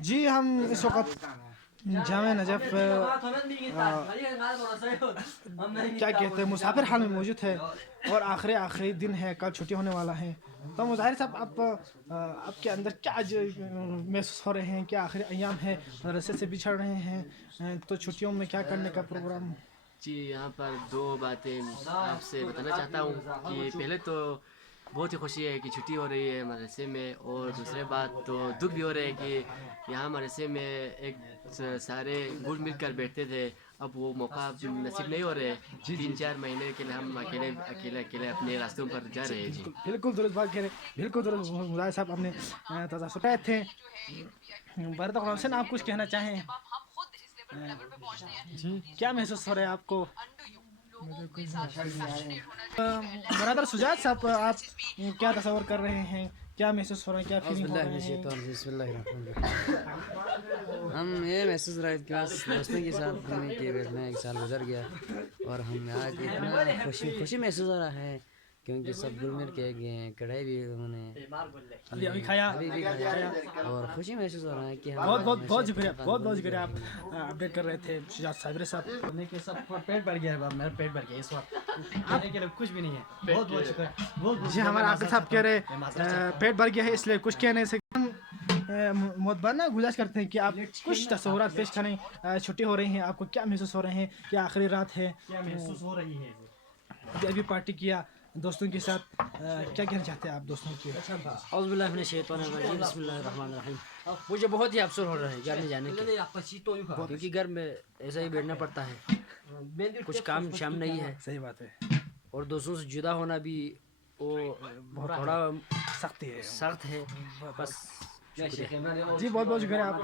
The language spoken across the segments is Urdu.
جی ہم اس وقت جامع نجف کیا کہتے ہیں مسافر حال میں موجود ہے اور آخری دن ہے، کل چھٹی ہونے والا ہے. تو مظاہر صاحب آپ کے اندر کیا محسوس ہو رہے ہیں؟ کیا آخری ایام ہے، مدرسے سے بچھڑ رہے ہیں، تو چھٹیوں میں کیا کرنے کا پروگرام؟ جی یہاں پر دو باتیں آپ سے بتانا چاہتا ہوں کہ پہلے تو بہت ہی خوشی ہے کہ چھٹی ہو رہی ہے مدرسے میں، اور دوسرے بات تو دکھ بھی ہو رہا ہے کہ یہاں مدرسے میں ایک سارے گھل مل کر بیٹھتے تھے، اب وہ موقع نصیب نہیں ہو رہے. 3-4 مہینے کے لیے ہم اکیلے اپنے راستوں پر جا رہے ہیں. جی بالکل درست بات کہہ رہے ہیں، بالکل درست. مظاہر صاحب آپ نے تازہ سٹائے تھے. برادر غلام حسین، آپ کچھ کہنا چاہیں؟ جی کیا محسوس ہو رہا ہے آپ کو؟ برادر سجاد صاحب، آپ کیا تصور کر رہے ہیں؟ کیا محسوس ہو رہا ہے؟ کیا فیلنگ ہو رہے ہیں؟ بسم اللہ الرحمن الرحیم. ہم یہ محسوس رہے کہ بس دوستوں کے ساتھ گھومنے کے بیٹھنا ایک سال گزر گیا اور ہم آج اتنا خوشی محسوس ہو رہا ہے کیونکہ سب گل مل کے گئے ہیں. کڑھائی بھی انہوں نے ابھی کھایا اور خوشی محسوس ہو رہا ہے کہ بہت شکریہ. آپ اپڈیٹ کر رہے تھے شجاعت صابر صاحب. سب پیٹ بھر گیا ہے، میرا پیٹ بھر گیا اس وقت کھانے کے لیے کچھ بھی نہیں ہے. بہت شکریہ. جی ہمارے عاقل صاحب کہہ رہے پیٹ بھر گیا ہے اس لیے کچھ کہنے سے معتبرانہ گزارش کرتے ہیں کہ آپ کچھ تصورات پیش کریں. چھٹی ہو رہی ہیں، آپ کو کیا محسوس ہو رہے ہیں؟ کیا آخری رات ہے، کیا محسوس ہو رہی ہے؟ ابھی پارٹی کیا دوستوں کے ساتھ، کیا کہنا چاہتے ہیں آپ دوستوں کے؟ اعوذ باللہ من الشیطان الرجیم، بسم اللہ الرحمن الرحیم. مجھے بہت ہی افسوس ہو رہا ہے گھر میں جانے کے، کیونکہ گھر میں ایسا ہی بیٹھنا پڑتا ہے، کچھ کام شام نہیں ہے. صحیح بات ہے. اور دوستوں سے جدا ہونا بھی وہ تھوڑا سخت ہے. بس جی بہت شکریہ آپ.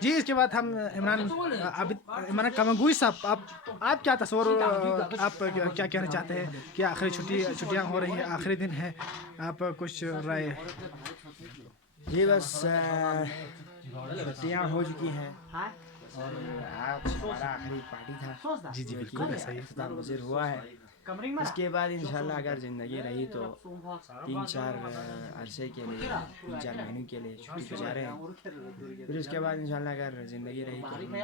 جی اس کے بعد ہم عمران کمنگوئی صاحب، آپ کیا تصور، آپ کیا کہنا چاہتے ہیں کہ آخری چھٹیاں ہو رہی ہیں، آخری دن ہے، آپ کچھ رائے؟ جی بس چھٹیاں ہو چکی ہیں اور آج ہمارا آخری پارٹی تھا. جی بالکل ایسا ہی. اختتام پذیر ہوا ہے. اس کے بعد انشاءاللہ اگر زندگی رہی تو 3-4 عرصے کے لیے 3-4 مہینوں کے لیے چھٹی گزارے ہیں. پھر اس کے بعد انشاءاللہ اگر زندگی رہی تو ملیں گے،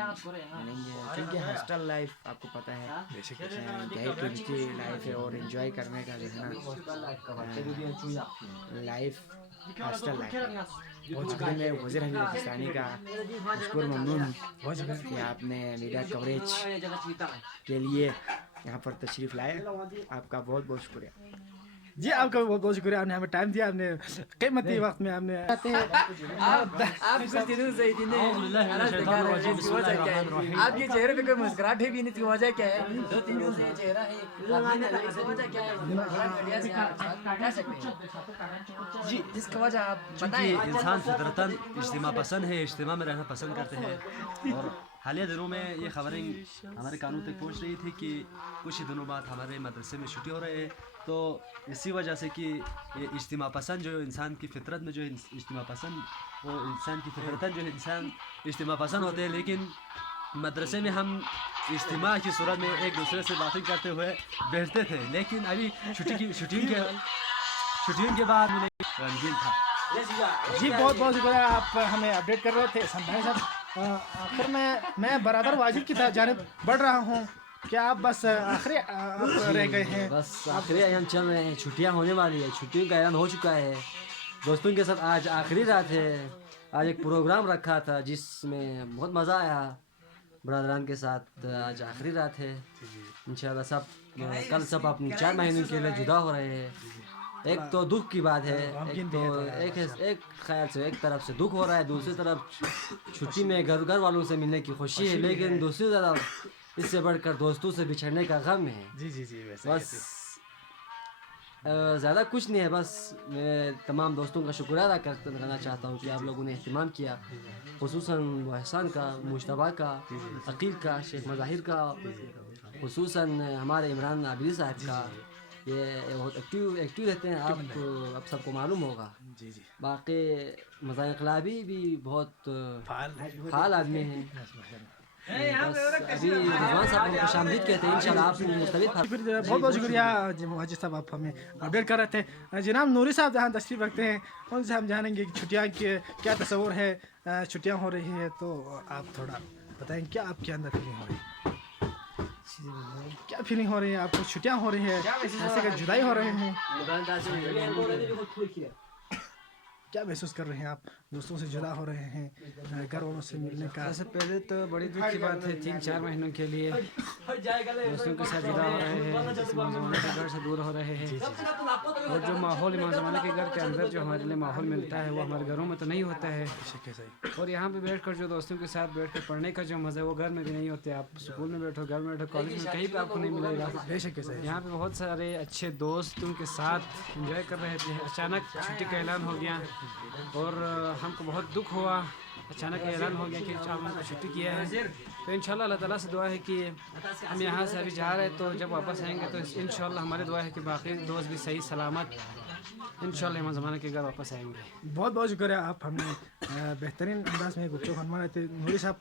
کیونکہ ہاسٹل لائف آپ کو پتہ ہے انتہائی قیمتی لائف ہے اور انجوائے کرنے کا جو ہے نا لائف ہاسٹل لائف. بہت شکریہ میں وزیر حبیب پاکستانی کا مشکور ممنون ہوں کہ آپ نے میڈیا کوریج کے لیے یہاں پر تشریف لائے. آپ کا بہت شکریہ. جی آپ کا بھی بہت شکریہ، آپ نے ہمیں ٹائم دیا، آپ نے قیمتی وقت میں آپ نے آپ کچھ دنوں سے آپ کے چہرے پہ کوئی مسکراہٹ بھی نہیں تھی، وجہ کیا ہے؟ 2-3 دن سے یہ چہرہ ہے، وجہ کیا ہے؟ جی اس کا وجہ آپ بتائیں. انسان فطرتاً اجتماع پسند ہے، اجتماع میں رہنا پسند کرتے ہیں، اور حالیہ دنوں میں یہ خبریں ہمارے کانوں تک پہنچ رہی تھی کہ کچھ ہی دنوں بعد ہمارے مدرسے میں چھٹی ہو رہے ہیں. تو اسی وجہ سے کہ یہ اجتماع پسند جو انسان کی فطرت میں جو اجتماع پسند، وہ انسان کی فطرتاً جو انسان اجتماع پسند ہوتے ہیں، لیکن مدرسے میں ہم اجتماع کی صورت میں ایک دوسرے سے باتیں کرتے ہوئے بیٹھتے تھے، لیکن ابھی چھٹیوں کے بعد رنگین تھا. جی بہت شکریہ، آپ ہمیں اپڈیٹ کر رہے تھے. سمجھائیں صاحب، آخر میں برادر واجد کی جانب بڑھ رہا ہوں. کیا آپ بس آخری رہ گئے ہیں؟ بس آخری ایام چل رہے ہیں، چھٹیاں ہونے والی ہے، چھٹیوں کا اعلان ہو چکا ہے. دوستوں کے ساتھ آج آخری رات ہے. آج ایک پروگرام رکھا تھا جس میں بہت مزہ آیا برادران کے ساتھ. آج آخری رات ہے انشاءاللہ. کل سب اپنی 4 مہینوں کے لیے جدا ہو رہے ہیں. ایک تو دکھ کی بات ہے، ایک خیال سے ایک طرف سے دکھ ہو رہا ہے، دوسری طرف چھٹی میں گھر والوں سے ملنے کی خوشی ہے، لیکن دوسری طرف اس سے بڑھ کر دوستوں سے بچھڑنے کا غم ہے. جی بس زیادہ کچھ نہیں ہے. بس میں تمام دوستوں کا شکریہ ادا کرنا چاہتا ہوں کہ آپ لوگوں نے اہتمام کیا، خصوصاً احسان کا، مجتبیٰ کا، عقیل کا، شیخ مظاہر کا، خصوصاً ہمارے عمران عابدی صاحب کا. یہ بہت ایکٹیو رہتے ہیں، آپ سب کو معلوم ہوگا. باقی مظاہر انقلابی بھی بہت فعال آدمی ہیں. ابھی رضوان صاحب کو خوش آمدید کہتے ہیں انشاءاللہ آپ مستفید پھر بہت بہت شکریہ واجد صاحب، آپ ہمیں اپڈیٹ کر رہے تھے. جناب نوری صاحب جہاں تشریف رکھتے ہیں ان سے ہم جانیں گے کہ چھٹیاں کے کیا تصور ہے. چھٹیاں ہو رہی ہے تو آپ تھوڑا بتائیں کیا آپ کے اندر فیلنگ ہو رہی ہے؟ کیا فیلنگ ہو رہی ہے آپ کو؟ چھٹیاں ہو رہی ہے ایسے کہ جدائی ہو رہے ہیں، کیا محسوس کر رہے ہیں آپ؟ دوستوں سے جدا ہو رہے ہیں، گھر والوں سے ملنے کا. سب سے پہلے تو بڑی دکھ کی بات ہے 3-4 مہینوں کے لیے دوستوں کے ساتھ جدا ہو رہے ہیں، امام زمانہ کے گھر سے دور ہو رہے ہیں. اور جو ماحول امام زمانہ کے گھر کے اندر جو ہمارے لیے ماحول ملتا ہے وہ ہمارے گھروں میں تو نہیں ہوتا ہے. اور یہاں پہ بیٹھ کر جو دوستوں کے ساتھ بیٹھ کر پڑھنے کا جو مزہ ہے وہ گھر میں بھی نہیں ہوتے. آپ اسکول میں بیٹھو، گھر میں بیٹھو، کالج میں کہیں پہ آپ کو نہیں ملے گا. بے شک ہے. یہاں پہ بہت سارے اچھے دوستوں کے ساتھ انجوائے کر رہے تھے. اچانک چھٹی کا اعلان ہو گیا اور ہم کو بہت دکھ ہوا. اچانک اعلان ہو گیا کہ ہم کو چھٹی کیا ہے. تو انشاءاللہ اللہ تعالیٰ سے دعا ہے کہ ہم یہاں سے ابھی جا رہے ہیں تو جب واپس آئیں گے تو انشاءاللہ ہماری دعا ہے کہ باقی دوست بھی صحیح سلامت انشاءاللہ امام زمانہ کے گھر واپس آئیں گے. بہت بہت شکریہ، آپ ہمیں بہترین انداز میں گفتگو فرما رہے تھے. نوری صاحب